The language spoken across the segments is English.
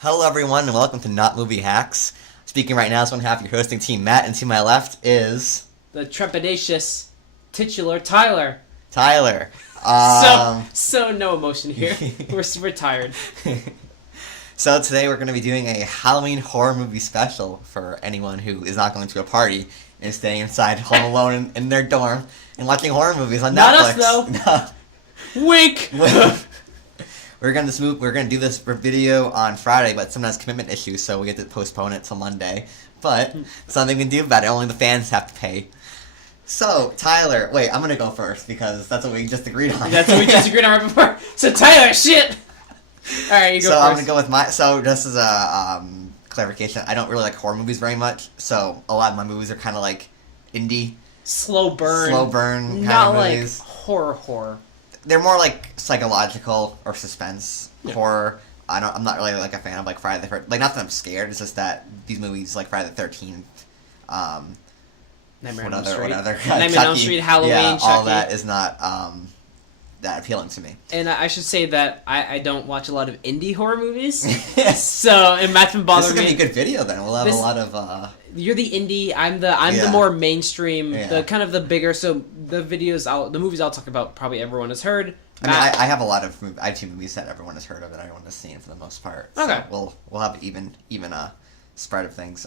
Hello everyone and welcome to NotMovieHacks. Speaking right now is one half your hosting team, Matt, and to my left is... the trepidatious titular Tyler. Tyler. So no emotion here. We're tired. So today we're going to be doing a Halloween horror movie special for anyone who is not going to a party and is staying inside home alone in their dorm and watching horror movies on Not Netflix. us though. Wink. We're gonna do this video on Friday, but sometimes commitment issues, so we have to postpone it till Monday. But something we can do about it. Only the fans have to pay. So Tyler, wait, I'm gonna go first because that's what we just agreed on. That's what we just agreed on right before. So Tyler, shit. All right, you go so first. I'm gonna go with my. So just as a clarification, I don't really like horror movies very much. So a lot of my movies are kind of like indie, slow burn kind not of like movies. horror. They're more like psychological or suspense horror. I'm not really like a fan of like Friday the 13th. Like, not that I'm scared. It's just that these movies like Friday the 13th, Nightmare on Chucky, Elm Street, Halloween, yeah, Chucky. all that is not that appealing to me. And I should say that I don't watch a lot of indie horror movies. So it might bother me. This is gonna be a good video then. We'll have a lot of. You're the indie. I'm the more mainstream. Yeah. The kind of the bigger. So the movies I'll talk about probably everyone has heard. I mean, I have a lot of I have two movies that everyone has heard of and everyone has seen for the most part. Okay. So we'll have even spread of things.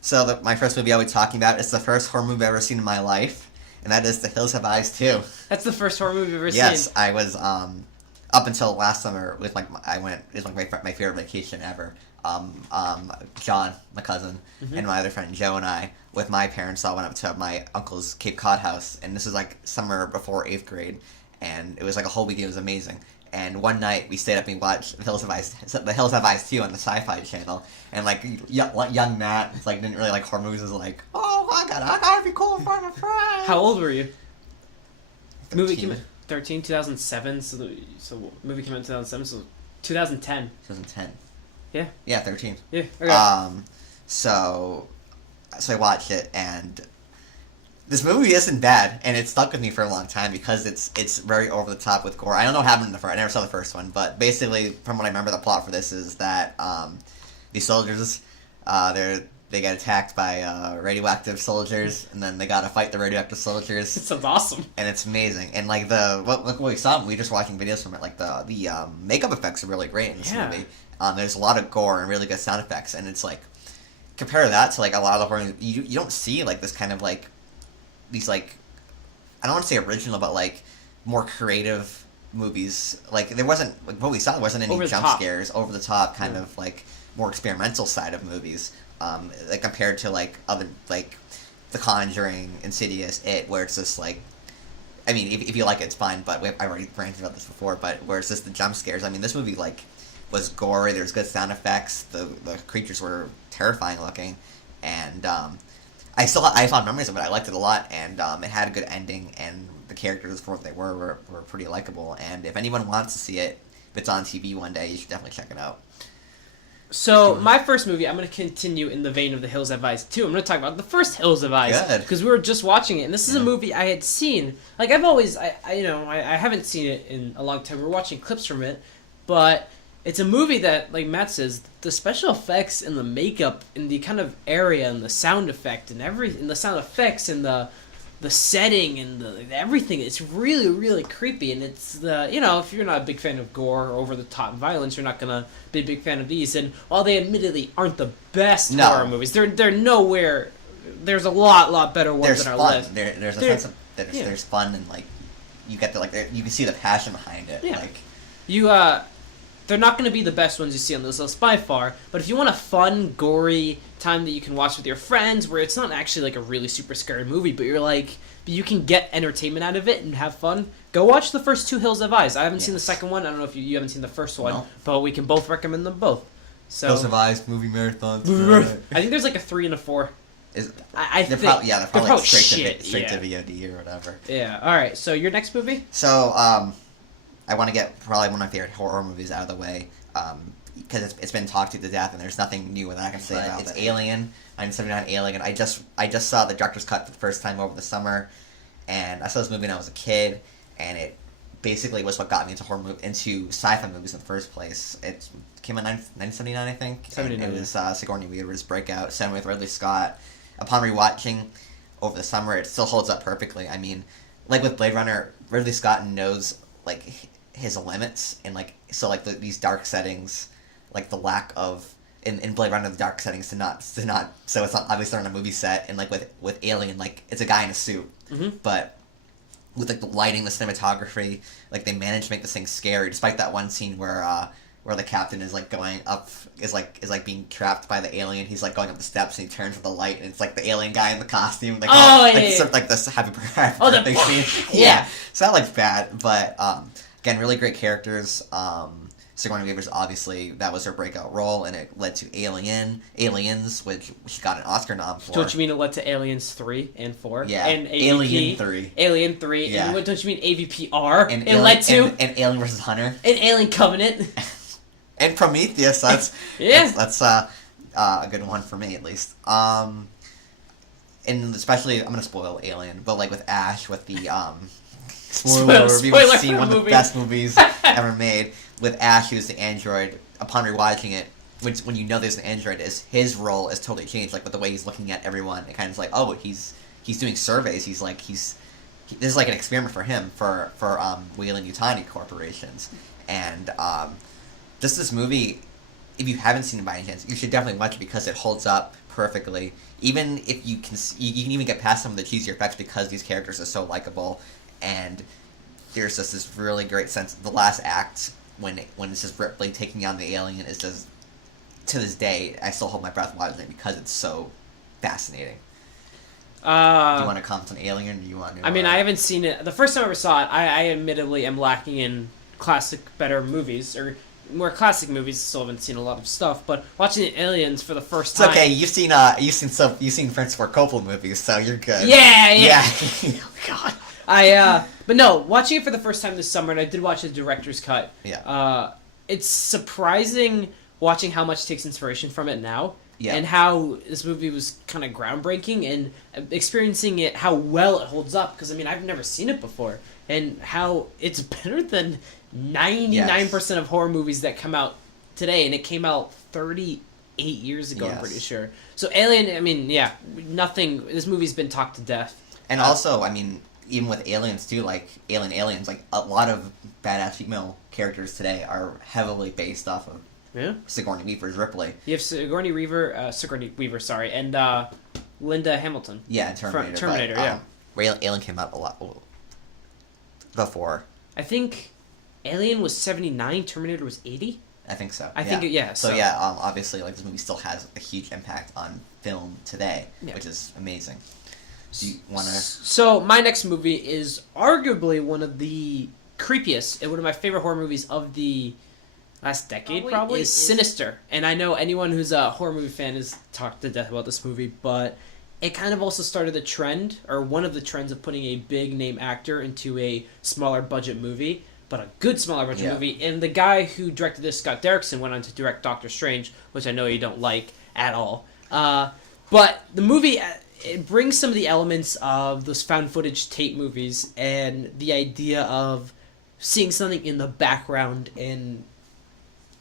So my first movie I'll be talking about is the first horror movie I've ever seen in my life, and that is The Hills Have Eyes 2. That's the first horror movie I've ever seen. Yes, I was up until last summer with my favorite vacation ever. John, my cousin, and my other friend Joe and I, with my parents, all went up to my uncle's Cape Cod house, and this is like summer before 8th grade, and it was like a whole weekend. It was amazing. And one night we stayed up and watched The Hills Have Eyes 2 on the Sci-Fi Channel, and like young Matt, like didn't really like horror movies, was like, oh, I gotta be cool in front of friends. How old were you? 13. Movie came out 2007. So movie came out in 2007. So 2010. 2010. Yeah. Yeah, 13. Yeah. Okay. So I watched it, and this movie isn't bad, and it stuck with me for a long time because it's very over the top with gore. I don't know what happened in the first. I never saw the first one, but basically, from what I remember, the plot for this is that these soldiers, they get attacked by radioactive soldiers, and then they gotta fight the radioactive soldiers. It sounds awesome. And it's amazing. And like what we saw, we were just watching videos from it. Like the makeup effects are really great in this movie. There's a lot of gore and really good sound effects, and it's like, compare that to like a lot of the horror, you don't see like this kind of like these like, I don't want to say original, but like more creative movies. Like there wasn't, like what we saw, there wasn't any jump scares, over the top kind of like more experimental side of movies. Like compared to like other, like The Conjuring, Insidious, where it's just like, I mean, if you like it, it's fine, but I've already ranted about this before, but where it's just the jump scares. I mean, this movie like was gory, there's good sound effects, the creatures were terrifying looking, and I found memories of it. I liked it a lot, and it had a good ending, and the characters, for what they were pretty likable, and if anyone wants to see it, if it's on TV one day, you should definitely check it out. So, my first movie, I'm going to continue in the vein of The Hills Have Eyes 2. I'm going to talk about the first Hills Have Eyes. Good. Because we were just watching it, and this is a movie I had seen. Like, I've always, I haven't seen it in a long time. We were watching clips from it, but it's a movie that, like Matt says, the special effects and the makeup and the kind of area and the sound effect and everything, the sound effects and the setting and everything, it's really, really creepy. And it's if you're not a big fan of gore or over-the-top violence, you're not going to be a big fan of these. And while they admittedly aren't the best horror movies, they're nowhere, there's a lot better ones on our list. There's a sense of, there's fun, and like, you get the, like, you can see the passion behind it. Yeah. Like, they're not going to be the best ones you see on this list by far, but if you want a fun, gory time that you can watch with your friends, where it's not actually like a really super scary movie, but you can get entertainment out of it and have fun, go watch the first two Hills Have Eyes. I haven't seen the second one. I don't know if you haven't seen the first one, but we can both recommend them both. So, Hills Have Eyes, movie marathons. I think there's like a 3 and a 4. They're probably straight to VOD or whatever. Yeah. All right. So your next movie? So I want to get probably one of my favorite horror movies out of the way, because it's been talked to death, and there's nothing new that I can say about it. It's Alien. 1979 Alien. I just saw the director's cut for the first time over the summer, and I saw this movie when I was a kid, and it basically was what got me into sci-fi movies in the first place. It came out in 1979, I think. 79. And it was Sigourney Weaver's breakout, same with Ridley Scott. Upon rewatching over the summer, it still holds up perfectly. I mean, like with Blade Runner, Ridley Scott knows like his limits, and like so like these dark settings, like the lack of in Blade Runner, the dark settings to not so it's not obviously on a movie set, and like with Alien, like it's a guy in a suit, but with like the lighting, the cinematography, like they managed to make this thing scary, despite that one scene where the captain is like going up, is like being trapped by the alien. He's like going up the steps and he turns with the light, and it's like the alien guy in the costume, like like this happy birthday scene. Yeah, so that like bad, but again, really great characters. Sigourney Weaver's obviously, that was her breakout role, and it led to Aliens, which she got an Oscar nom for. Don't you mean it led to Aliens 3 and 4? Yeah, and AVP, Alien 3. Yeah. And don't you mean AVPR? And led to... And Alien vs. Hunter. And Alien Covenant. And Prometheus, that's a good one for me, at least. And especially, I'm going to spoil Alien, but like with Ash, with the... Spoiler, we've seen one of the best movies ever made. With Ash, who's the android, upon rewatching it, when you know there's an android, his role is totally changed. Like with the way he's looking at everyone, it kind of like, oh, he's doing surveys. This is like an experiment for him for Weyland-Yutani corporations, and just this movie. If you haven't seen it by any chance, you should definitely watch it because it holds up perfectly. Even if you can even get past some of the cheesier effects because these characters are so likable, and there's just this really great sense. The last act, when it's just Ripley taking on the alien, is just, to this day, I still hold my breath watching it because it's so fascinating. Do you want to comment on Alien? Or do you want to? I mean, I haven't seen it. The first time I ever saw it, I admittedly am lacking in better movies, or more classic movies. Still haven't seen a lot of stuff, but watching Aliens for the first time. It's okay. You've seen Francis Ford Coppola movies, so you're good. Yeah. Oh God. But no, watching it for the first time this summer, and I did watch the director's cut. Yeah. It's surprising watching how much takes inspiration from it now. Yeah. And how this movie was kind of groundbreaking, and experiencing it, how well it holds up. Because, I mean, I've never seen it before. And how it's better than 99% of horror movies that come out today. And it came out 38 years ago, I'm pretty sure. So Alien, I mean, this movie's been talked to death. And also, I mean, even with Aliens too, like Aliens, like a lot of badass female characters today are heavily based off of Sigourney Weaver's Ripley. You have Sigourney Weaver, and Linda Hamilton. Yeah, Terminator. Alien came out a lot before. I think Alien was 79, Terminator was 80? I think so. I think, yeah. So obviously, like, this movie still has a huge impact on film today, which is amazing. Do you want to... So, my next movie is arguably one of the creepiest, and one of my favorite horror movies of the last decade, probably is Sinister. And I know anyone who's a horror movie fan has talked to death about this movie, but it kind of also started the trend, or one of the trends, of putting a big-name actor into a smaller-budget movie, but a good smaller-budget movie. And the guy who directed this, Scott Derrickson, went on to direct Doctor Strange, which I know you don't like at all. But the movie... It brings some of the elements of those found footage tape movies, and the idea of seeing something in the background and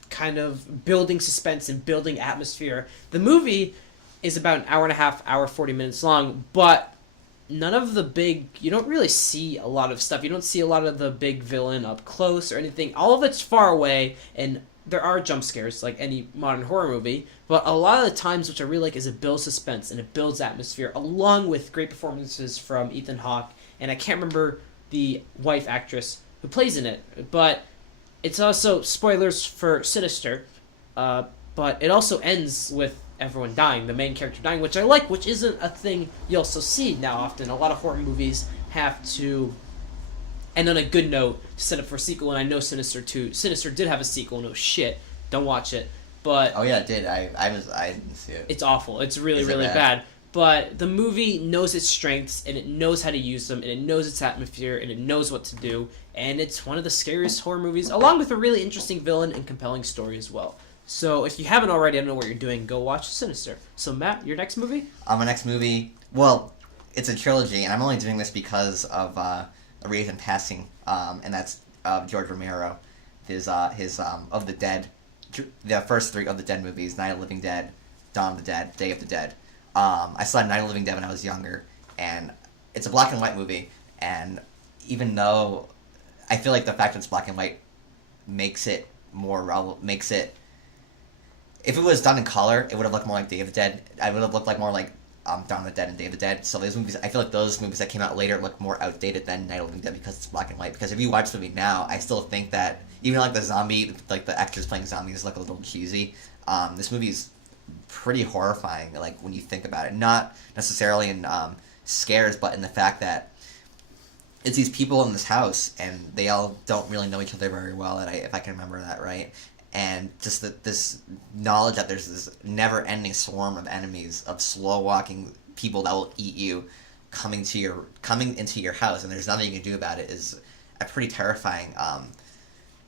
kind of building suspense and building atmosphere. The movie is about an hour and a half, 40 minutes long, but none of the you don't really see a lot of stuff. You don't see a lot of the big villain up close or anything. All of it's far away, and there are jump scares like any modern horror movie, but a lot of the times, which I really like, is it builds suspense and it builds atmosphere, along with great performances from Ethan Hawke, and I can't remember the wife actress who plays in it, but it's also spoilers for Sinister, but it also ends with everyone dying, the main character dying, which I like, which isn't a thing you also see now often. A lot of horror movies have to end on a good note to set up for a sequel, and I know Sinister did have a sequel. No shit, don't watch it. But oh yeah, it did. I didn't see it. It's awful. It's really bad. But the movie knows its strengths, and it knows how to use them, and it knows its atmosphere, and it knows what to do, and it's one of the scariest horror movies, along with a really interesting villain and compelling story as well. So if you haven't already, I don't know what you're doing, go watch Sinister. So Matt, your next movie? My next movie, well, it's a trilogy, and I'm only doing this because of a reason passing, and that's of George Romero, his of the Dead, the first 3 of the Dead movies: Night of the Living Dead, Dawn of the Dead, Day of the Dead. I saw Night of the Living Dead when I was younger, and it's a black and white movie. And even though I feel like the fact that it's black and white makes it more makes it. If it was done in color, it would have looked more like Day of the Dead. I would have looked like more like Dawn of the Dead and Day of the Dead. So those movies, I feel like those movies that came out later look more outdated than Night of the Living Dead because it's black and white. Because if you watch the movie now, I still think that even like the zombie, like the actors playing zombies look a little cheesy. This movie's pretty horrifying, like when you think about it. Not necessarily in scares, but in the fact that it's these people in this house and they all don't really know each other very well. If I can remember that right. And just this knowledge that there's this never-ending swarm of enemies, of slow-walking people that will eat you, coming into your house, and there's nothing you can do about it, is a pretty terrifying,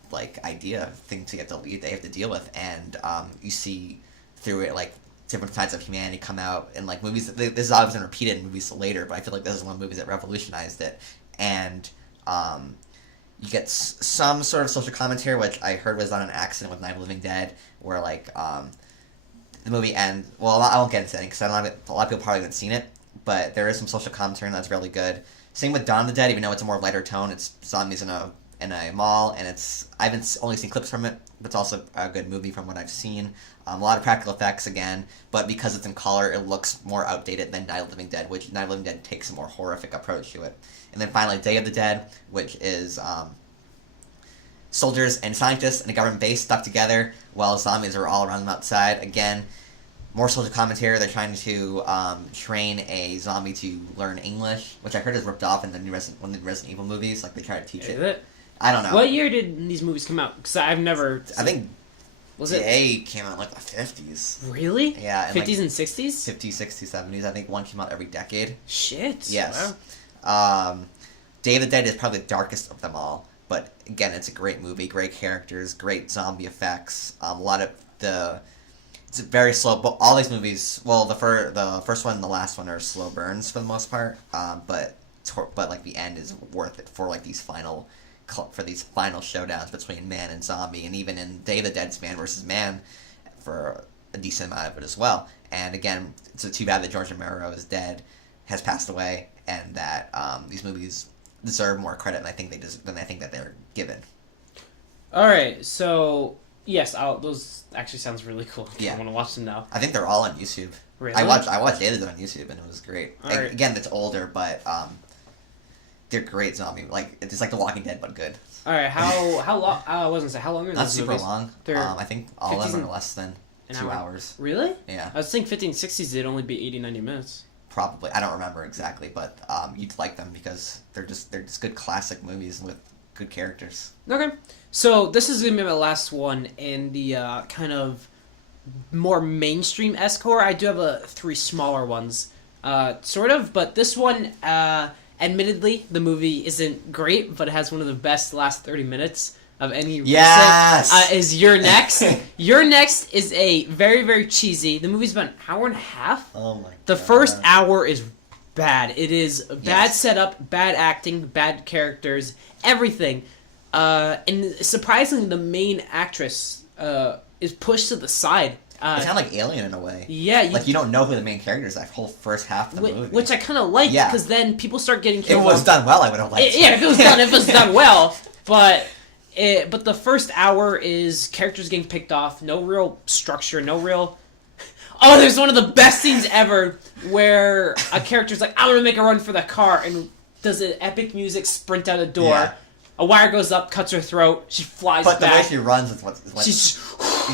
thing they have to deal with. And you see through it like different sides of humanity come out in like movies. This is obviously been repeated in movies later, but I feel like this is one of the movies that revolutionized it. And you get some sort of social commentary, which I heard was on an accident with Night of the Living Dead, where like the movie ends. Well, I won't get into it because a lot of people probably haven't seen it, but there is some social commentary and that's really good. Same with Dawn of the Dead, even though it's a more lighter tone. It's zombies in a mall, and I haven't only seen clips from it, but it's also a good movie from what I've seen. A lot of practical effects again, but because it's in color, it looks more outdated than Night of the Living Dead, which Night of the Living Dead takes a more horrific approach to it. And then finally, Day of the Dead, which is soldiers and scientists in a government base stuck together while zombies are all around them outside. Again, more social commentary. They're trying to train a zombie to learn English, which I heard is ripped off in one of the Resident Evil movies. Like they try to teach it. I don't know. What year did these movies come out? Because I've never. I think. Was it? A came out in like the 50s. Really? Yeah. 50s and 60s? 50s, 60s, 70s. I think one came out every decade. Shit. Yes. Wow. Day of the Dead is probably the darkest of them all. But again, it's a great movie, great characters, great zombie effects. It's very slow. But all these movies, well, the first one and the last one are slow burns for the most part. But like the end is worth it for like these final showdowns between man and zombie, and even in Day of the Dead, it's man versus man for a decent amount of it as well. And again, it's too bad that George Romero is dead, has passed away, and that these movies deserve more credit than I think that they're given. All right, so yes, those actually sounds really cool. Yeah. I want to watch them now. I think they're all on YouTube. Really? I watched Day of the Dead on YouTube, and it was great. Right. Again, it's older, but they're great zombie. Like it's like The Walking Dead, but good. All right, how long? I wasn't say how long are Not these super movies? long. I think all of them are less than 2 hours. Really? Yeah. I was thinking 15, 60s. They'd only be 80, 90 minutes. Probably. I don't remember exactly, but you'd like them because they're just good classic movies with good characters. Okay. So this is going to be my last one in the kind of more mainstream-esque horror. I do have 3 smaller ones, sort of, but this one, admittedly, the movie isn't great, but it has one of the best last 30 minutes of any recent, is You're Next. You're Next is a very, very cheesy. The movie's about an hour and a half. Oh my god. The first hour is bad. It is bad setup, bad acting, bad characters, everything. And surprisingly, the main actress is pushed to the side. It's kind of like Alien in a way. Yeah. Like you don't know who the main character is that whole first half of the movie. Which I kind of like because then people start getting killed. If it was done well, I would have liked it. Yeah, if it was done well. But the first hour is characters getting picked off, no real structure, no real... Oh, there's one of the best scenes ever where a character's like, I'm going to make a run for the car, and does an epic music sprint out a door. Yeah. A wire goes up, cuts her throat, she flies back. But the way she runs is what... She's...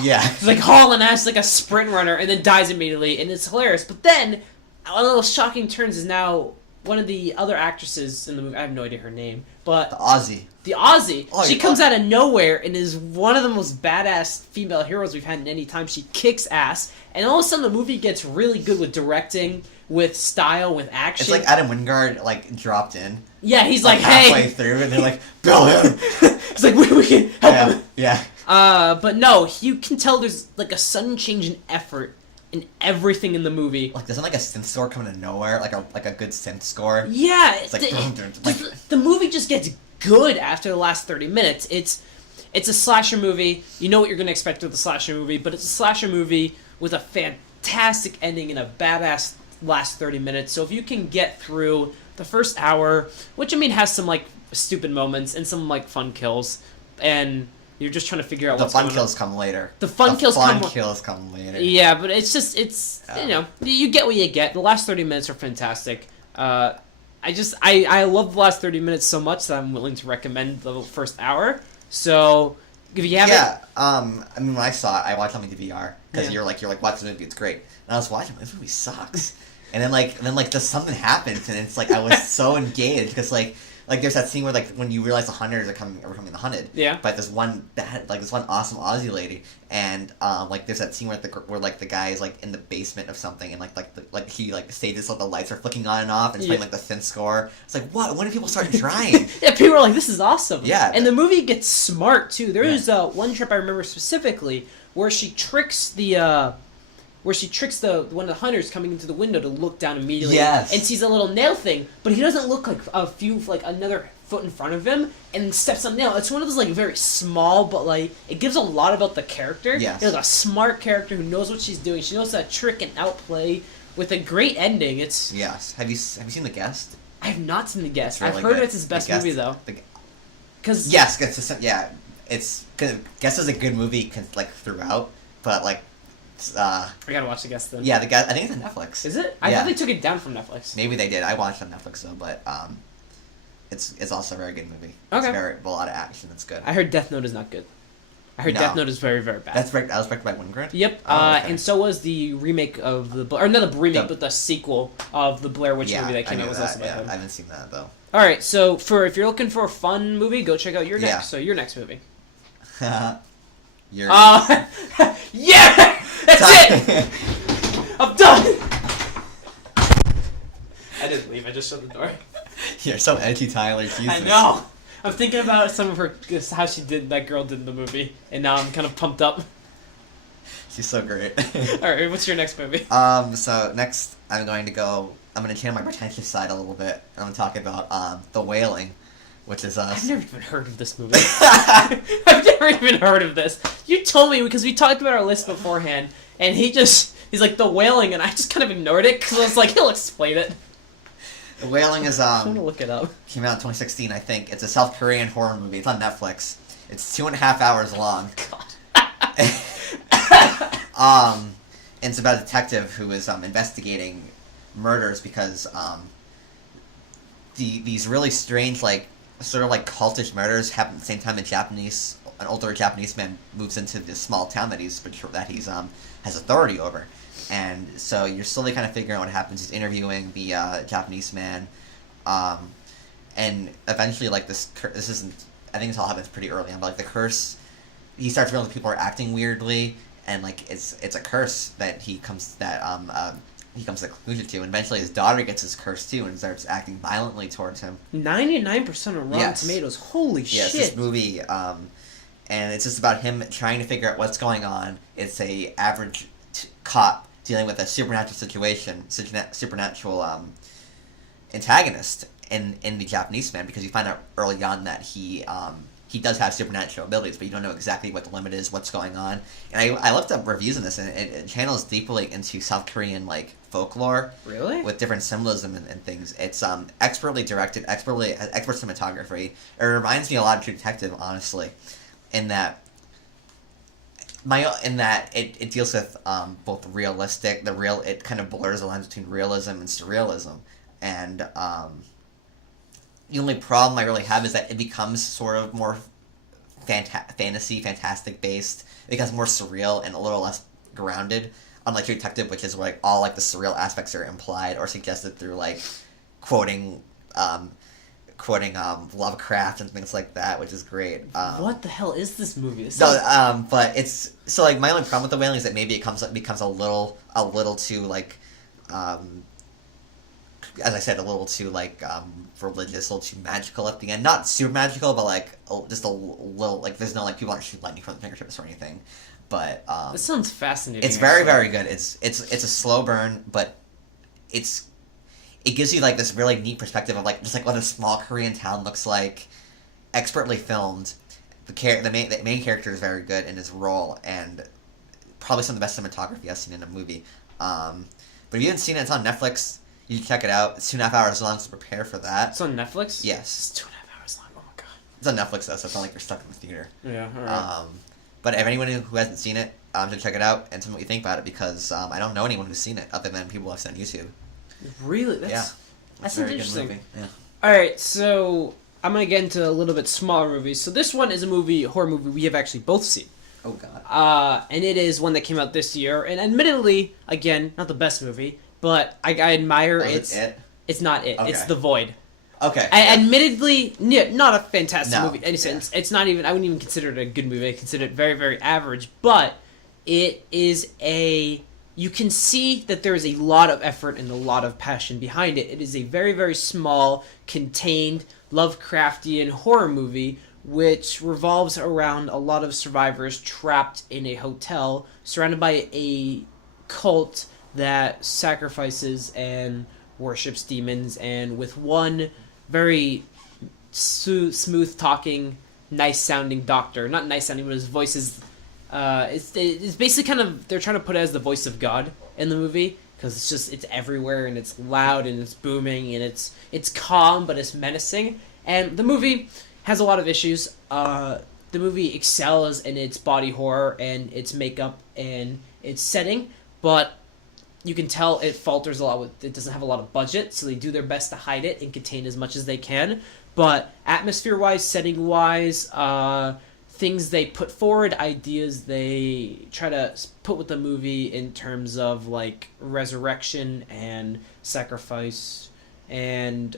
Yeah. She's like hauling ass like a sprint runner, and then dies immediately, and it's hilarious. But then, one of those shocking turns is now one of the other actresses in the movie, I have no idea her name, but... The Aussie. Oh, she comes out of nowhere and is one of the most badass female heroes we've had in any time. She kicks ass, and all of a sudden the movie gets really good with directing, with style, with action. It's like Adam Wingard, like, dropped in. Yeah, he's like, halfway hey! through, and they're like, Bill him! It's like, we can help him! Yeah. But no, you can tell there's, like, a sudden change in effort in everything in the movie. Like, doesn't, like, a synth score come out of nowhere? Like a good synth score? Yeah. It's like... The movie just gets good after the last 30 minutes. It's a slasher movie. You know what you're going to expect with a slasher movie, but it's a slasher movie with a fantastic ending and a badass last 30 minutes. So if you can get through the first hour, which I mean has some like stupid moments and some like fun kills, and you're just trying to figure out what's going on. The fun kills come later. The fun kills come later. Yeah, but it's just you know, you get what you get. The last 30 minutes are fantastic. I love the last 30 minutes so much that I'm willing to recommend the first hour. So if you haven't, I mean, when I saw it, I watched it on the VR because you're like, watch this movie, it's great. And I was watching, this movie sucks. And then just something happens, and it's like I was so engaged because like there's that scene where like when you realize the hunters are becoming the hunted. Yeah. But this one awesome Aussie lady, and there's that scene where the guy is like in the basement of something, and he stages the lights are flicking on and off, and it's playing like the synth score. It's like, what? When do people start trying? Yeah, people are like, this is awesome. Yeah. And the movie gets smart too. There is one trip I remember specifically where she tricks the one of the hunters coming into the window to look down immediately. Yes. And sees a little nail thing, but he doesn't look like another foot in front of him and steps on the nail. It's one of those like very small, but like it gives a lot about the character. Yes. There's a smart character who knows what she's doing. She knows how to trick and outplay with a great ending. It's Yes. Have you seen The Guest? I have not seen The Guest. Really I've heard good. it's his best movie though. Because Yes, it's Guest is a good movie throughout, but like. I gotta watch The Guest then. Yeah, The Guest. I think it's on Netflix. Is it? I thought they took it down from Netflix. Maybe they did. I watched it on Netflix though, but it's also a very good movie. Okay. It's a lot of action. It's good. I heard Death Note is not good. I heard Death Note is very, very bad. That was directed by Wingren? Yep. Oh, okay. And so was the remake of or not the remake, but the sequel of the Blair Witch movie that came out was also by him. I haven't seen that though. All right, so if you're looking for a fun movie, go check out your next. So your next movie. Yeah. That's it! I'm done! I didn't leave, I just shut the door. You're so edgy, Tyler. Jesus. I know! I'm thinking about some of her, how that girl did in the movie, and now I'm kind of pumped up. She's so great. Alright, what's your next movie? So next I'm going to channel my pretentious side a little bit, and I'm going to talk about, The Wailing, which is, I've never even heard of this movie. I've never even heard of this. You told me, because we talked about our list beforehand, and he's like, The Wailing, and I just kind of ignored it, because I was like, he'll explain it. The Wailing is, I want to look it up. Came out in 2016, I think. It's a South Korean horror movie. It's on Netflix. It's 2.5 hours long. God. And it's about a detective who is, investigating murders because, these really strange, sort of cultish murders happen at the same time an older Japanese man moves into this small town that he's has authority over, and so you're slowly kind of figuring out what happens. He's interviewing the Japanese man, and eventually this isn't. I think this all happens pretty early on, but the curse. He starts realizing people are acting weirdly, and it's a curse that he comes to the conclusion to, and eventually his daughter gets his curse too and starts acting violently towards him. 99% on Rotten Tomatoes. Holy shit! Yes, this movie, and it's just about him trying to figure out what's going on. It's a average cop dealing with a supernatural situation, supernatural antagonist in the Japanese man, because you find out early on that he does have supernatural abilities, but you don't know exactly what the limit is, what's going on. And I looked up reviews on this, and it channels deeply into South Korean folklore. Really? With different symbolism and things. It's expertly directed, expert cinematography. It reminds me a lot of True Detective, honestly, in that it deals with both realistic, it kind of blurs the lines between realism and surrealism, and the only problem I really have is that it becomes sort of more fantastic based. It becomes more surreal and a little less grounded, unlike True Detective, which is where all the surreal aspects are implied or suggested through quoting Lovecraft and things like that, which is great. What the hell is this movie? But it's my only problem with The Wailing is that maybe it becomes a little too as I said, a little too religious, a little too magical at the end. Not super magical, but just a little there's no people aren't shooting lightning from the fingertips or anything. But this sounds fascinating. It's very, very good. It's a slow burn, but it gives you this really neat perspective of just what a small Korean town looks like, expertly filmed. The main character is very good in his role, and probably some of the best cinematography I've seen in a movie. But if you haven't seen it, it's on Netflix. You can check it out. It's 2.5 hours long, so prepare for that. It's on Netflix? Yes. It's 2.5 hours long. Oh my god. It's on Netflix, though, so it's not like you're stuck in the theater. Yeah, alright. But if anyone who hasn't seen it, should check it out and tell me what you think about it, because I don't know anyone who's seen it other than people I've seen on YouTube. Really? That's interesting. Yeah. Alright, so I'm going to get into a little bit smaller movies. So this one is a horror movie we have actually both seen. Oh, God. And it is one that came out this year. And admittedly, again, not the best movie, but I admire It's not it. Okay. It's The Void. Okay. Admittedly, not a fantastic movie in any Yeah. sense. It's not even, I wouldn't even consider it a good movie. I consider it very, very average. But it is you can see that there is a lot of effort and a lot of passion behind it. It is a very, very small, contained, Lovecraftian horror movie which revolves around a lot of survivors trapped in a hotel surrounded by a cult that sacrifices and worships demons, and with one very smooth talking, nice sounding doctor. Not nice sounding, but his voice is it's basically kind of, they're trying to put it as the voice of God in the movie, because it's everywhere and it's loud and it's booming and it's calm but it's menacing. And the movie has a lot of issues. The movie excels in its body horror and its makeup and its setting, but you can tell it falters a lot. It doesn't have a lot of budget, so they do their best to hide it and contain as much as they can. But atmosphere-wise, setting-wise, things they put forward, ideas they try to put with the movie in terms of like resurrection and sacrifice, and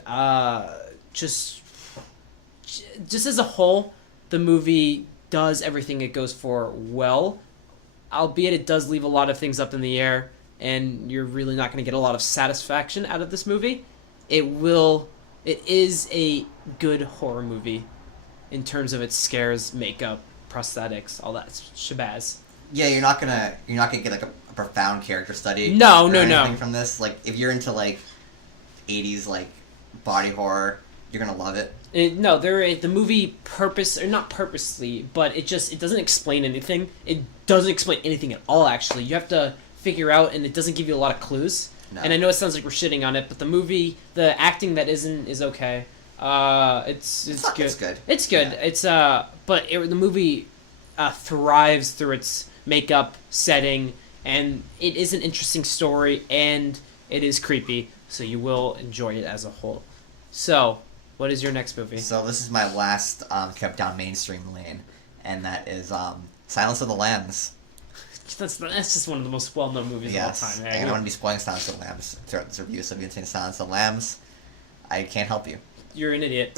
just as a whole, the movie does everything it goes for well, albeit it does leave a lot of things up in the air, and you're really not going to get a lot of satisfaction out of this movie. It is a good horror movie in terms of its scares, makeup, prosthetics, all that shabazz. Yeah, you're not gonna get like a profound character study. No. From this, like if you're into like 80s like body horror, you're gonna love it. The movie not purposely, but it doesn't explain anything. It doesn't explain anything at all. Actually, you have to figure out, and it doesn't give you a lot of clues. No. And I know it sounds like we're shitting on it, but the acting that isn't is okay. It's good. It's good. It's good. Yeah. The movie thrives through its makeup, setting, and it is an interesting story, and it is creepy, so you will enjoy it as a whole. So, what is your next movie? So this is my last kept down mainstream lane, and that is Silence of the Lambs. That's just one of the most well-known movies of all time. And I don't want to be spoiling Silence of the Lambs throughout this review, so if you haven't seen Silence of the Lambs, I can't help you. You're an idiot.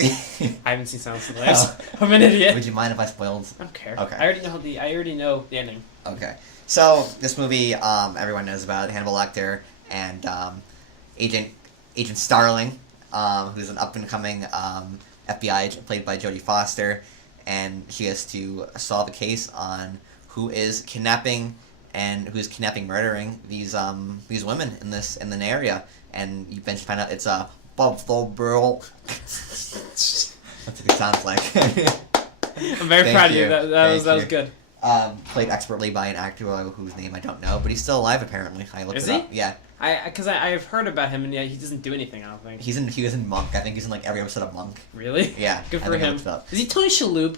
I haven't seen Silence of the Lambs. I'm an idiot. Would you mind if I spoiled? I don't care. Okay. I already know the ending. Okay. So this movie, everyone knows about Hannibal Lecter and Agent Starling, who's an up-and-coming FBI agent played by Jodie Foster, and she has to solve a case on who is kidnapping and murdering these women in the area, and you eventually find out it's a Buffalo Bill. That's what it sounds like. I'm very proud of you. That was good. Played expertly by an actor whose name I don't know, but he's still alive apparently. I looked it up. Yeah. Because I've heard about him, and he doesn't do anything. I don't think he was in Monk. I think he's in like every episode of Monk. Really? Yeah. Good for him. Is he Tony Shalhoub?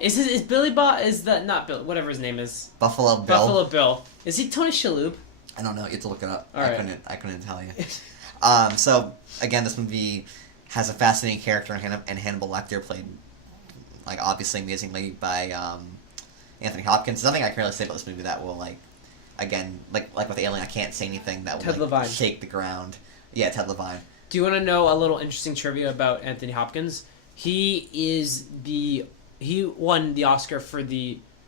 Is Billy Bob? Is that not Bill? Whatever his name is. Buffalo Bill. Buffalo Bill. Is he Tony Shalhoub? I don't know. You have to look it up. All right. I couldn't tell you. So again, this movie has a fascinating character, and Hannibal Lecter played like obviously amazingly by Anthony Hopkins. There's nothing I can really say about this movie that will like with Alien. I can't say anything that will shake the ground. Yeah, Ted Levine. Do you want to know a little interesting trivia about Anthony Hopkins? He won the Oscar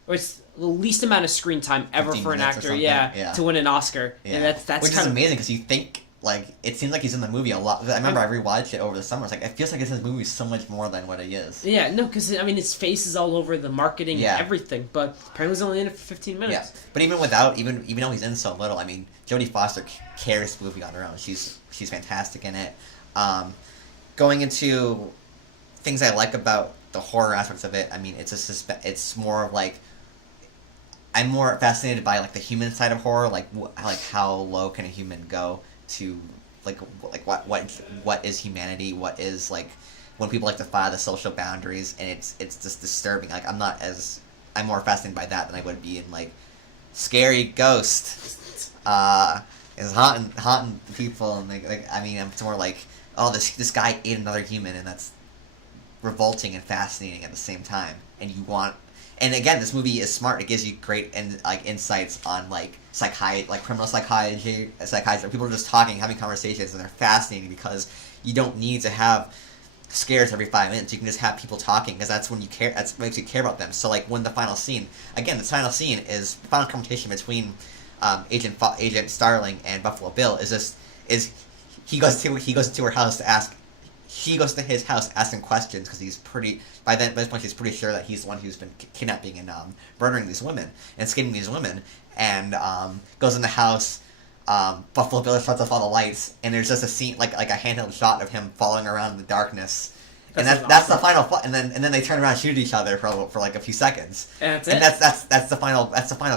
it's the least amount of screen time ever for an actor. Yeah, to win an Oscar. Yeah, and that's which is amazing because you think like it seems like he's in the movie a lot. I remember I rewatched it over the summer. It's like it feels like this movie is so much more than what he is. Yeah, no, because his face is all over the marketing and everything. But apparently he's only in it for 15 minutes. Yeah, but even though he's in so little, Jodie Foster carries the movie on her own. She's fantastic in it. Going into things I like about the horror aspects of it. I mean, it's more of like I'm more fascinated by like the human side of horror, like how low can a human go to like what is humanity? What is like when people like defy the social boundaries, and it's just disturbing. Like I'm more fascinated by that than I would be in like scary ghost. Is haunting people, and like I mean, it's more like, oh, this guy ate another human, and that's revolting and fascinating at the same time. And again, this movie is smart. It gives you great insights on like criminal psychology. People are just talking, having conversations, and they're fascinating because you don't need to have scares every 5 minutes. You can just have people talking because that's when you care. That's what makes you care about them. So like when the final scene is the final confrontation between Agent Starling and Buffalo Bill is he goes to her house to ask. She goes to his house asking questions because by this point he's pretty sure that he's the one who's been kidnapping and murdering these women and skinning these women, and goes in the house. Buffalo Bill shuts off all the lights, and there's just a scene like a handheld shot of him following around in the darkness. That's the final and then they turn around and shoot each other for like a few seconds. And that's the final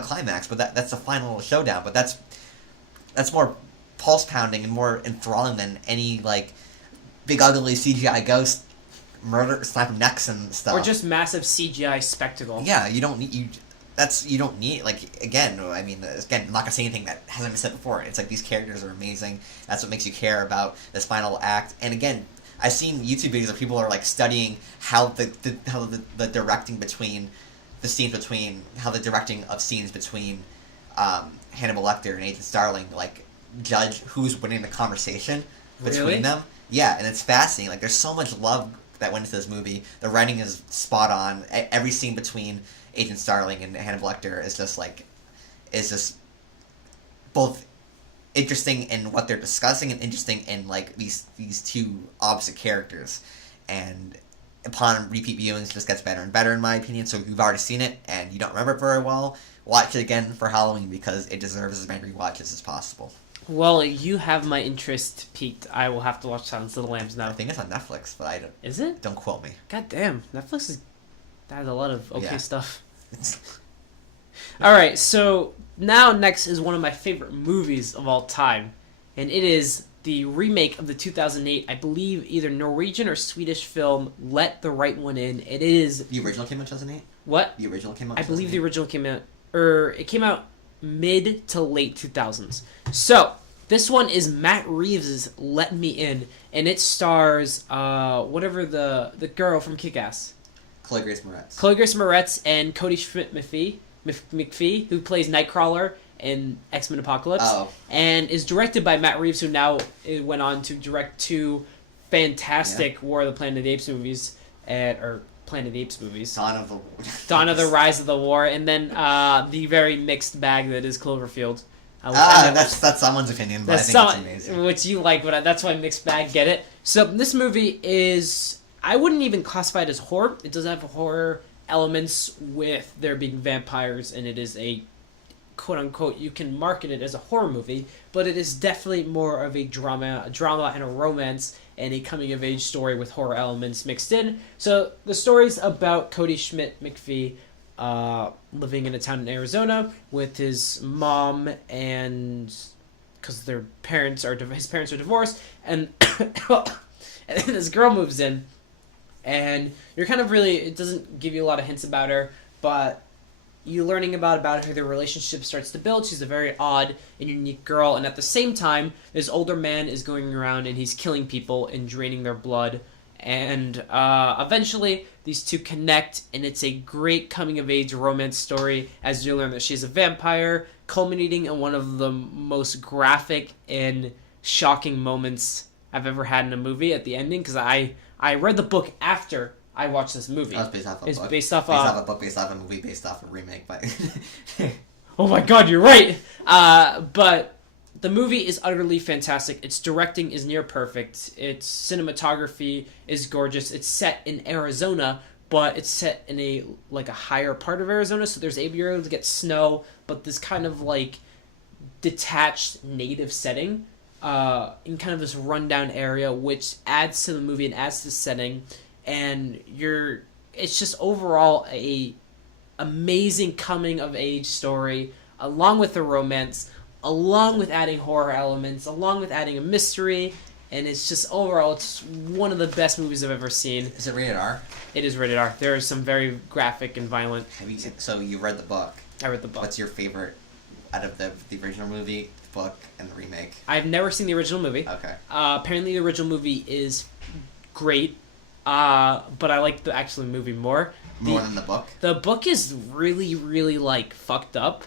climax, but that's the final showdown. But that's more pulse pounding and more enthralling than any like big ugly CGI ghost murder snapping necks and stuff. Or just massive CGI spectacle. Yeah, you don't need like again. I mean, I'm not gonna say anything that hasn't been said before. It's like these characters are amazing. That's what makes you care about this final act. And again, I've seen YouTube videos where people are like studying how the directing between the scenes between how the directing of scenes between Hannibal Lecter and Agent Starling like judge who's winning the conversation between them. Yeah, and it's fascinating. Like there's so much love that went into this movie. The writing is spot on. Every scene between Agent Starling and Hannibal Lecter is just both interesting in what they're discussing and interesting in like these two opposite characters. And upon repeat viewings, it just gets better and better in my opinion. So if you've already seen it and you don't remember it very well, watch it again for Halloween because it deserves as many rewatches as possible. Well, you have my interest piqued. I will have to watch Silence of the Lambs now. I think it's on Netflix, but I don't. Is it? Don't quote me. God damn, Netflix has a lot of stuff. All right, so now next is one of my favorite movies of all time, and it is the remake of the 2008, I believe, either Norwegian or Swedish film Let the Right One In. It is the original came out in 2008. What? The original came out. I believe the original came out, it came out mid to late 2000s. So this one is Matt Reeves' Let Me In, and it stars whatever the girl from Kick-Ass. Chloe Grace Moretz. Chloe Grace Moretz and Cody McPhee, who plays Nightcrawler in X-Men Apocalypse, and is directed by Matt Reeves, who now went on to direct two fantastic War of the Planet of the Apes movies, or Planet of the Apes movies. Dawn of the Rise of the War, and then the very mixed bag that is Cloverfield. That's someone's opinion, but I think it's amazing. Which you like, but that's why mixed bag, get it? So this movie is, I wouldn't even classify it as horror. It does have horror elements with there being vampires, and it is a quote-unquote, you can market it as a horror movie, but it is definitely more of a drama and a romance and a coming-of-age story with horror elements mixed in. So the story's about Cody Schmidt McPhee living in a town in Arizona with his mom, and because his parents are divorced, and and then this girl moves in, and you're kind of really, it doesn't give you a lot of hints about her, but you learning about her, their relationship starts to build. She's a very odd and unique girl, and at the same time, this older man is going around and he's killing people and draining their blood, and eventually these two connect, and it's a great coming-of-age romance story as you learn that she's a vampire, culminating in one of the most graphic and shocking moments I've ever had in a movie at the ending, because I read the book after I watched this movie. That was based off a book. Based off a book, based off a movie, based off a remake. But oh my god, you're right! But the movie is utterly fantastic. Its directing is near perfect. Its cinematography is gorgeous. It's set in Arizona, but it's set in a higher part of Arizona, so you're able to get snow, but this kind of like detached native setting in kind of this rundown area, which adds to the movie and adds to the setting. and it's just overall a amazing coming of age story, along with the romance, along with adding horror elements, along with adding a mystery, and it's just overall, it's one of the best movies I've ever seen. Is it rated R? It is rated R. There is some very graphic and violent. So you read the book. I read the book. What's your favorite out of the original movie, book, and the remake? I've never seen the original movie. Okay. Apparently the original movie is great, but I like the actual movie more. More than the book? The book is really, really, like, fucked up.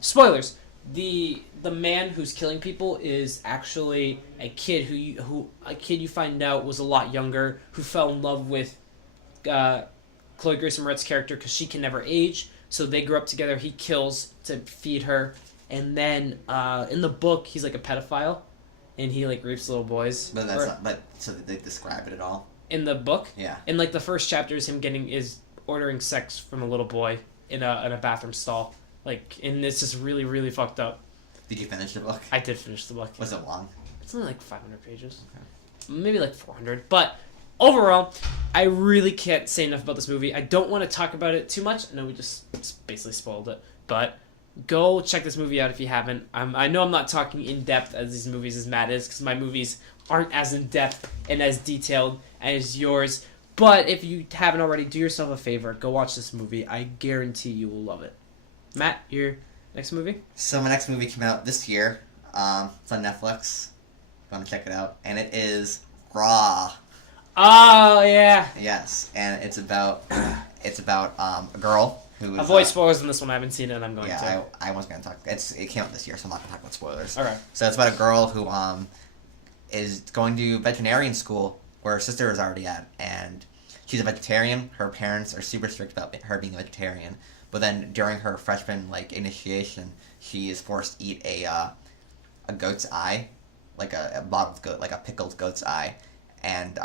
Spoilers. The man who's killing people is actually a kid who you find out was a lot younger, who fell in love with Chloe Grace Moretz's character because she can never age. So they grew up together. He kills to feed her, and then in the book he's like a pedophile, and he like rapes little boys. But that's not. But so did they describe it at all? In the book, yeah. In like the first chapter is him ordering sex from a little boy in a bathroom stall. Like, and it's just really, really fucked up. Did you finish the book? I did finish the book. Was it long? It's only like 500 pages. Okay. Maybe like 400. But overall, I really can't say enough about this movie. I don't want to talk about it too much. I know we just basically spoiled it. But go check this movie out if you haven't. I know I'm not talking in depth as these movies as Matt is, because my movies aren't as in depth and as detailed as yours. But if you haven't already, do yourself a favor. Go watch this movie. I guarantee you will love it. Matt, your next movie? So my next movie came out this year. It's on Netflix. Go and check it out. And it is Raw. Oh, yeah. Yes. And it's about a girl who is... Avoid spoilers in this one. I haven't seen it, and I'm going to. Yeah, I wasn't going to talk... It came out this year, so I'm not going to talk about spoilers. Okay. So it's about a girl who is going to veterinarian school where her sister is already at. And she's a vegetarian. Her parents are super strict about her being a vegetarian. But then during her freshman initiation, she is forced to eat a goat's eye, like a bottled goat, like a pickled goat's eye, and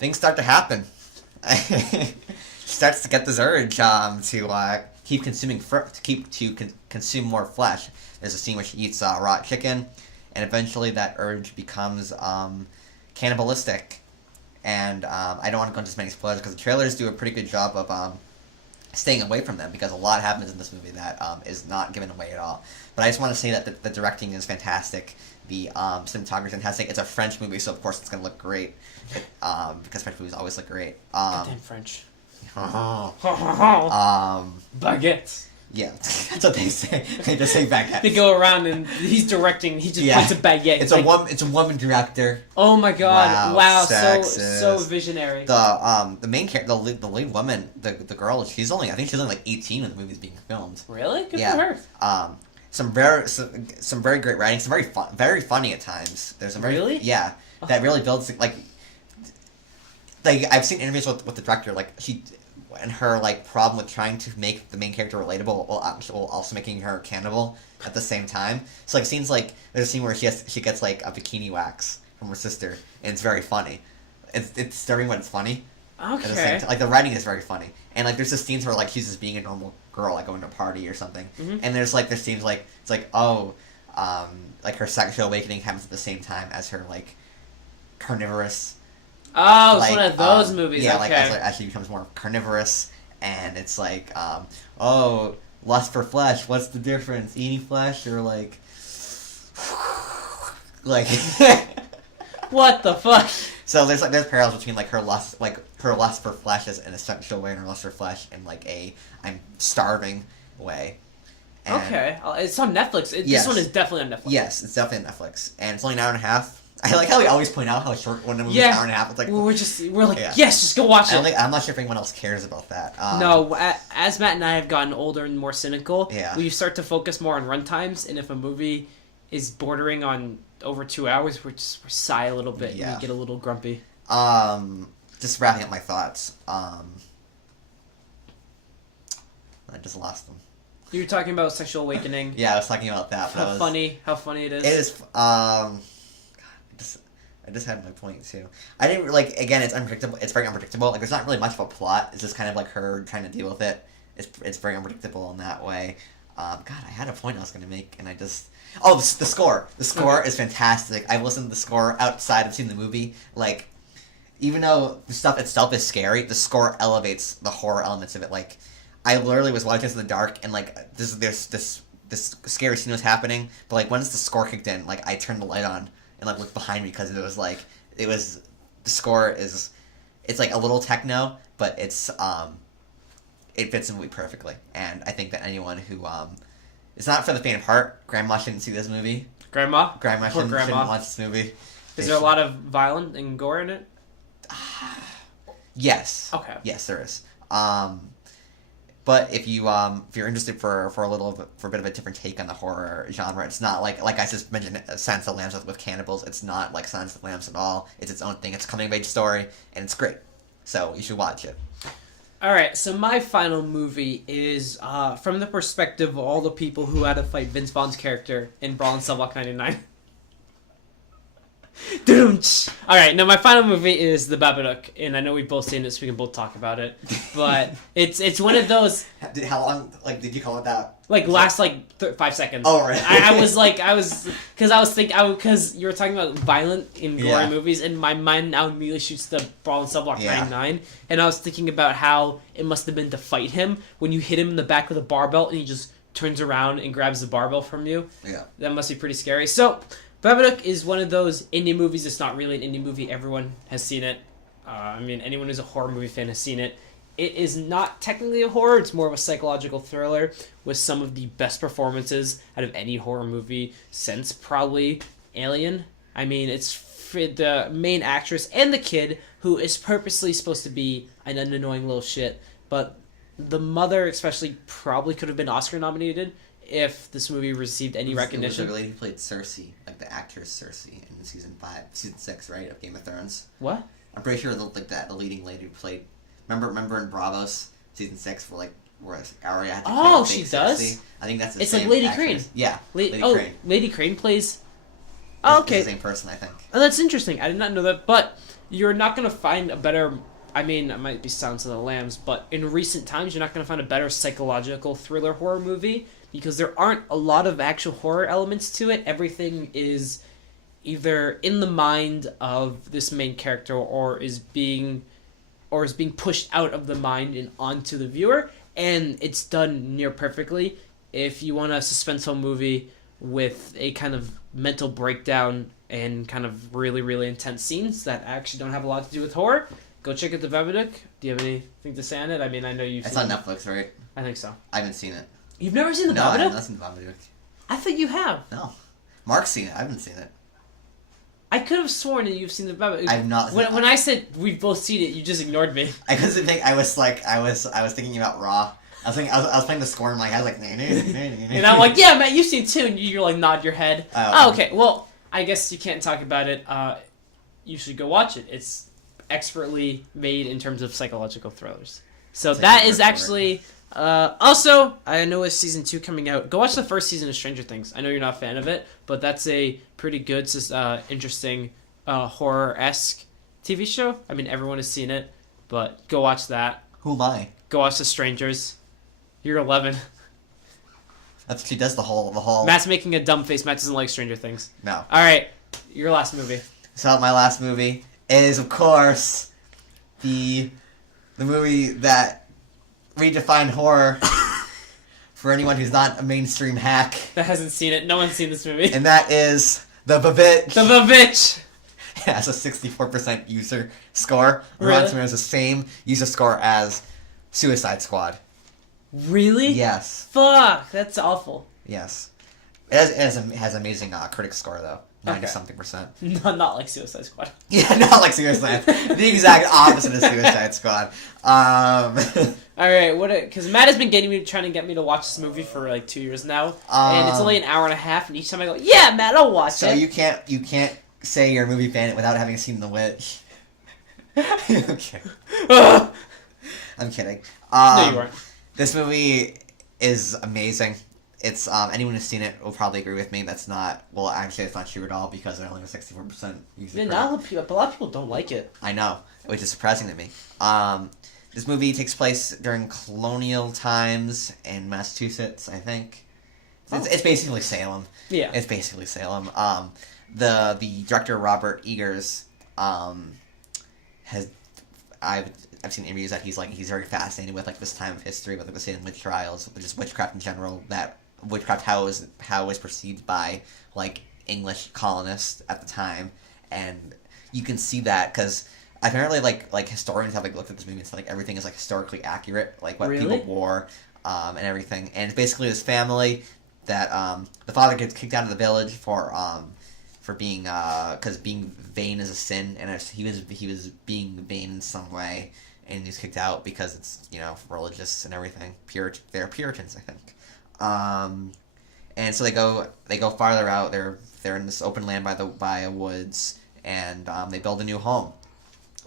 things start to happen. She starts to get this urge to keep consuming consume more flesh. There's a scene where she eats raw chicken, and eventually that urge becomes cannibalistic. And I don't want to go into as many spoilers because the trailers do a pretty good job of staying away from them, because a lot happens in this movie that is not given away at all. But I just want to say that the directing is fantastic. The cinematography is fantastic. It's a French movie, so of course it's going to look great, because French movies always look great. Goddamn French. Baguette. Yeah, that's what they say. They just say baguette. They go around and he's directing. He just points a baguette. It's a woman director. Oh my god! Wow, sexist. so visionary. The main character, the lead woman, the girl, I think she's only like 18 when the movie's being filmed. Really? Good for her. Some very great writing. Some very funny at times. There's some really that really builds like I've seen interviews with the director, like she. And her problem with trying to make the main character relatable while also making her cannibal at the same time. So scenes there's a scene where she gets a bikini wax from her sister, and it's very funny. It's disturbing, but it's funny. Okay. At the same time. The writing is very funny, and there's just scenes where she's just being a normal girl, going to a party or something, and there's scenes her sexual awakening happens at the same time as her carnivorous. Oh, it's one of those movies. Yeah, okay. As she becomes more carnivorous, and it's lust for flesh. What's the difference? Eating flesh or what the fuck? So there's parallels between her lust for flesh as in a sexual way, and her lust for flesh in a I'm starving way. And okay, it's on Netflix. This one is definitely on Netflix. Yes, it's definitely on Netflix, and it's only an hour and a half. I like how we always point out how short one of them is an hour and a half. It's yes, just go watch it. I'm not sure if anyone else cares about that. No, as Matt and I have gotten older and more cynical, yeah. we start to focus more on runtimes, and if a movie is bordering on over 2 hours, we sigh a little bit and we get a little grumpy. Just wrapping up my thoughts. I just lost them. You were talking about sexual awakening. Yeah, I was talking about that. How funny it is. It is. I just had my point too. I didn't again. It's unpredictable. It's very unpredictable. There's not really much of a plot. It's just kind of her trying to deal with it. It's very unpredictable in that way. God, I had a point I was going to make, and I just. Oh, the score. The score is fantastic. I've listened to the score outside of seeing the movie. even though the stuff itself is scary, the score elevates the horror elements of it. Like, I literally was watching this in the dark, and like this scary scene was happening, but like once the score kicked in, like I turned the light on and like looked behind me because the score is, it's like a little techno, but it's it fits the movie perfectly, and I think that anyone who it's not for the faint of heart. Grandma shouldn't see this movie. Grandma shouldn't watch this movie. Is there a lot of violence and gore in it? Yes. Okay. Yes, there is. But if you're interested for a bit of a different take on the horror genre, it's not like I just mentioned Silence of the Lambs with cannibals. It's not like Silence of the Lambs at all. It's its own thing. It's a coming of age story, and it's great. So you should watch it. All right. So my final movie is from the perspective of all the people who had to fight Vince Vaughn's character in Brawl and Cell Block 99. All right, now my final movie is The Babadook, and I know we've both seen it, so we can both talk about it. But it's one of those. How long? Like, did you call it that? Like last 5 seconds. Oh right. Because you were talking about violent and gory movies, and my mind now immediately shoots to Brawl and Cell Block 99, and I was thinking about how it must have been to fight him when you hit him in the back with a barbell, and he just turns around and grabs the barbell from you. Yeah. That must be pretty scary. So. Babadook is one of those indie movies. It's not really an indie movie. Everyone has seen it. I mean, anyone who's a horror movie fan has seen it. It is not technically a horror. It's more of a psychological thriller with some of the best performances out of any horror movie since probably Alien. I mean, it's for the main actress and the kid who is purposely supposed to be an annoying little shit. But the mother especially probably could have been Oscar nominated if this movie received any recognition. It was the lady who played Cersei, like the actress Cersei in season 6, right, of Game of Thrones. What? I'm pretty sure the leading lady who played. Remember in Bravos season 6 where Arya had to play she does. Cersei? I think that's the it's same. It's like Lady actress. Crane. Yeah, Lady Crane. Lady Crane plays. Oh, okay. It's the same person, I think. Oh, that's interesting. I did not know that, but you're not gonna find a better. I mean, it might be Silence of the Lambs, but in recent times, you're not gonna find a better psychological thriller horror movie. Because there aren't a lot of actual horror elements to it. Everything is either in the mind of this main character or is being pushed out of the mind and onto the viewer. And it's done near perfectly. If you want a suspenseful movie with a kind of mental breakdown and kind of really, really intense scenes that actually don't have a lot to do with horror, go check out The Babadook. Do you have anything to say on it? I mean, I know you've seen it. It's on Netflix, right? I think so. I haven't seen it. You've never seen The Babadook? No, I haven't seen The Babadook. I thought you have. No. Mark's seen it. I haven't seen it. I could have sworn that you've seen The Babadook. I've not seen it. When I said we've both seen it, you just ignored me. I couldn't think. I was thinking about Raw. I was playing the score and I was like, and I'm like, yeah, Matt, you've seen it too, and you're like, nod your head. Oh, okay. Well, I guess you can't talk about it. You should go watch it. It's expertly made in terms of psychological thrillers. So that is actually. Also, I know it's season 2 coming out. Go watch the first season of Stranger Things. I know you're not a fan of it, but that's a pretty good, interesting, horror-esque TV show. I mean, everyone has seen it, but go watch that. Who am I? Go watch The Strangers. You're 11. She does the whole. Matt's making a dumb face. Matt doesn't like Stranger Things. No. All right, your last movie. So my last movie is, of course, the movie that redefined horror for anyone who's not a mainstream hack. That hasn't seen it. No one's seen this movie. And that is The Babitch. The Babitch! It has a 64% user score. Really? Rotten Tomatoes has the same user score as Suicide Squad. Really? Yes. Fuck, that's awful. Yes. It has amazing critic score, though. 90-something%. No, not like Suicide Squad. Yeah, not like Suicide. The exact opposite of Suicide Squad. Alright, because Matt has been trying to get me to watch this movie for like 2 years now, and it's only an hour and a half, and each time I go, yeah, Matt, I'll watch it. So you can't say you're a movie fan without having seen The Witch. Okay. I'm kidding. No, you weren't. This movie is amazing. It's anyone who's seen it will probably agree with me. That's not actually it's not true at all because it only has 64% user. Yeah, a lot of people don't like it. I know, which is surprising to me. This movie takes place during colonial times in Massachusetts, I think. It's basically Salem. Yeah, it's basically Salem. The director Robert Eggers has I've seen interviews that he's very fascinated with like this time of history with like the Salem witch trials, just witchcraft in general. That witchcraft how it was perceived by like English colonists at the time, and you can see that because apparently like historians have like looked at this movie and said like everything is like historically accurate, like what Really? people wore and everything. And it's basically this family that the father gets kicked out of the village for being because being vain is a sin, and he was being vain in some way, and he's kicked out because it's religious and everything. They're Puritans, I think. And so they go farther out. They're in this open land by a woods, and they build a new home.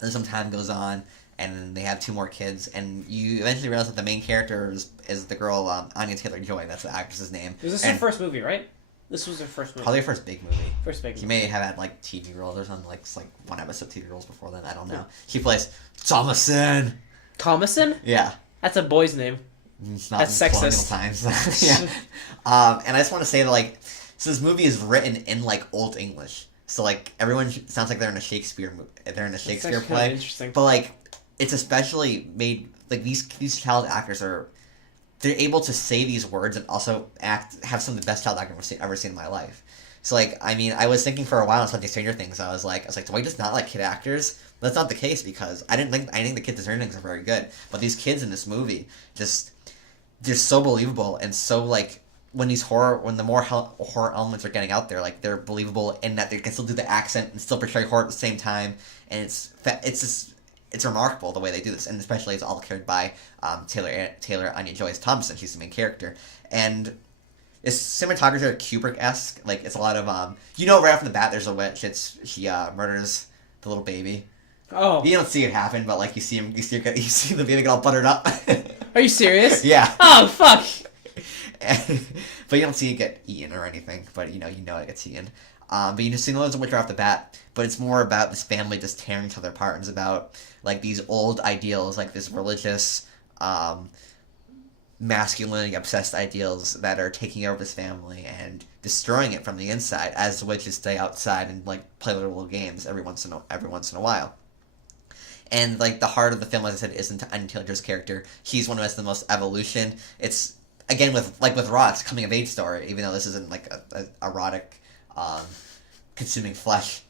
And some time goes on, and they have 2 more kids, and you eventually realize that the main character is the girl Anya Taylor-Joy. That's the actress's name. Was this her first movie, right? This was her first movie. Probably her first big movie. First big movie. She may have had like TV roles or something, like one episode TV roles before then. I don't know. Yeah. She plays Thomason. Thomason? Yeah. That's a boy's name. It's not That's in sexist. times. Yeah. And I just want to say that so this movie is written in like Old English. So like everyone sounds like they're in a Shakespeare movie. They're in a Shakespeare play. Kind of interesting. But like it's especially made like these child actors they're able to say these words and also have some of the best child acting I've ever seen in my life. So like I was thinking for a while on something Stranger Things. I was like, do I just not like kid actors? But that's not the case because I think the kids in Stranger Things are very good. But these kids in this movie they're so believable and so like when the more horror elements are getting out there, like they're believable in that they can still do the accent and still portray horror at the same time, and it's remarkable the way they do this, and especially it's all carried by Taylor Anya Joyce Thompson. She's the main character, and it's cinematography Kubrick-esque. Like it's a lot of right off the bat there's a witch. She murders the little baby. Oh, you don't see it happen, but like you see the baby get all buttered up. Are you serious? Yeah. Oh fuck. But you don't see it get eaten or anything. But you know it gets eaten. But you just see loads of witch right off the bat. But it's more about this family just tearing each other apart. And it's about like these old ideals, like this religious, masculinity obsessed ideals that are taking over this family and destroying it from the inside. As the witches stay outside and like play their little games every once in a while. And like the heart of the film, as I said, isn't Anya Taylor-Joy's character. He's one who has the most evolution. It's again with Raw, it's a coming of age story, even though this isn't like a erotic, consuming flesh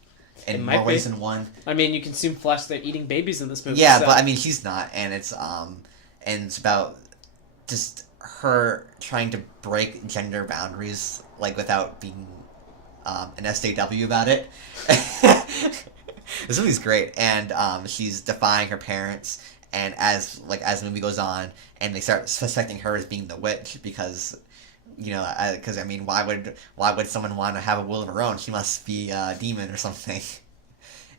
in more ways than one. I mean, you consume flesh. They're eating babies in this movie. Yeah, so. but I mean, she's not, and it's about just her trying to break gender boundaries, like without being an SJW about it. This movie's great, and she's defying her parents. And as the movie goes on, and they start suspecting her as being the witch because, because I mean, why would someone want to have a will of her own? She must be a demon or something.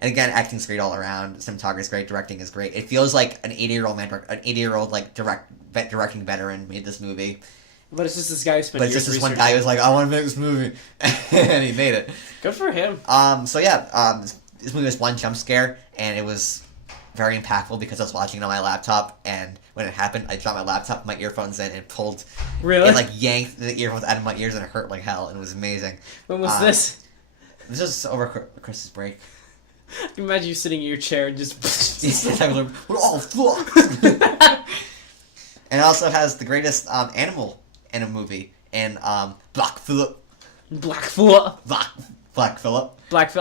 And again, acting's great all around. Cinematography's great. Directing is great. It feels like an 80-year-old like directing veteran made this movie. But it's just this guy who spent. But it's just this one guy who's like, I want to make this movie, and he made it. Good for him. So yeah, this movie was one jump scare, and it was very impactful because I was watching it on my laptop, and when it happened, I dropped my laptop, my earphones in, and pulled, really, and like yanked the earphones out of my ears, and it hurt like hell, and it was amazing. When was this? This was over Christmas break. You imagine you sitting in your chair and just. Oh fuck! And it also has the greatest animal in a movie, and Black Phillip. Black Phillip.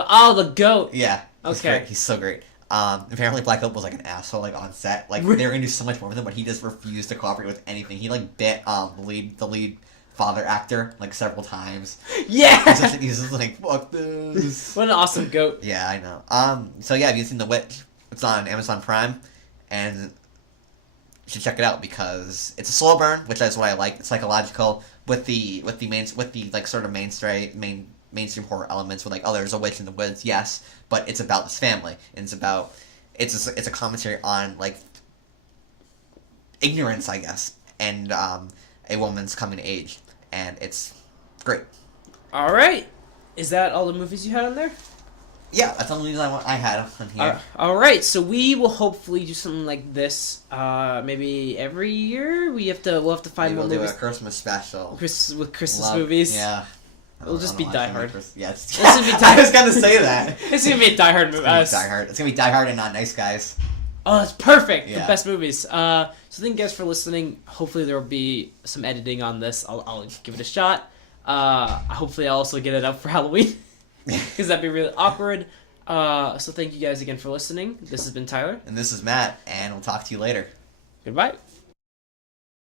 Oh, the goat. Yeah. Okay. He's so great. Apparently Black Phillip was like an asshole, like on set. Like they were gonna do so much more with him, but he just refused to cooperate with anything. He like bit the lead father actor like several times. Yeah. He's just like, fuck this. What an awesome goat. Yeah, I know. So yeah, have you seen The Witch? It's on Amazon Prime, and you should check it out because it's a slow burn, which is what I like. It's psychological with the like sort of mainstream horror elements with like, oh, there's a witch in the woods, yes, but it's about this family, and it's a commentary on like ignorance, I guess, and a woman's coming to age, and it's great. All right, is that all the movies you had on there? Yeah, that's all the movies I had on here. All right, so we will hopefully do something like this, maybe every year. We'll have to find more movies. We'll do a Christmas special. Christmas movies. Yeah. It'll just be Die Hard. Yes. It's gonna be I was gonna say that. It's gonna be a Die Hard movie. It's gonna be Die Hard and Not Nice Guys. Oh, that's perfect. Yeah. The best movies. So thank you guys for listening. Hopefully there will be some editing on this. I'll give it a shot. Hopefully I'll also get it up for Halloween. Because that'd be really awkward. So thank you guys again for listening. This has been Tyler. And this is Matt, and we'll talk to you later. Goodbye.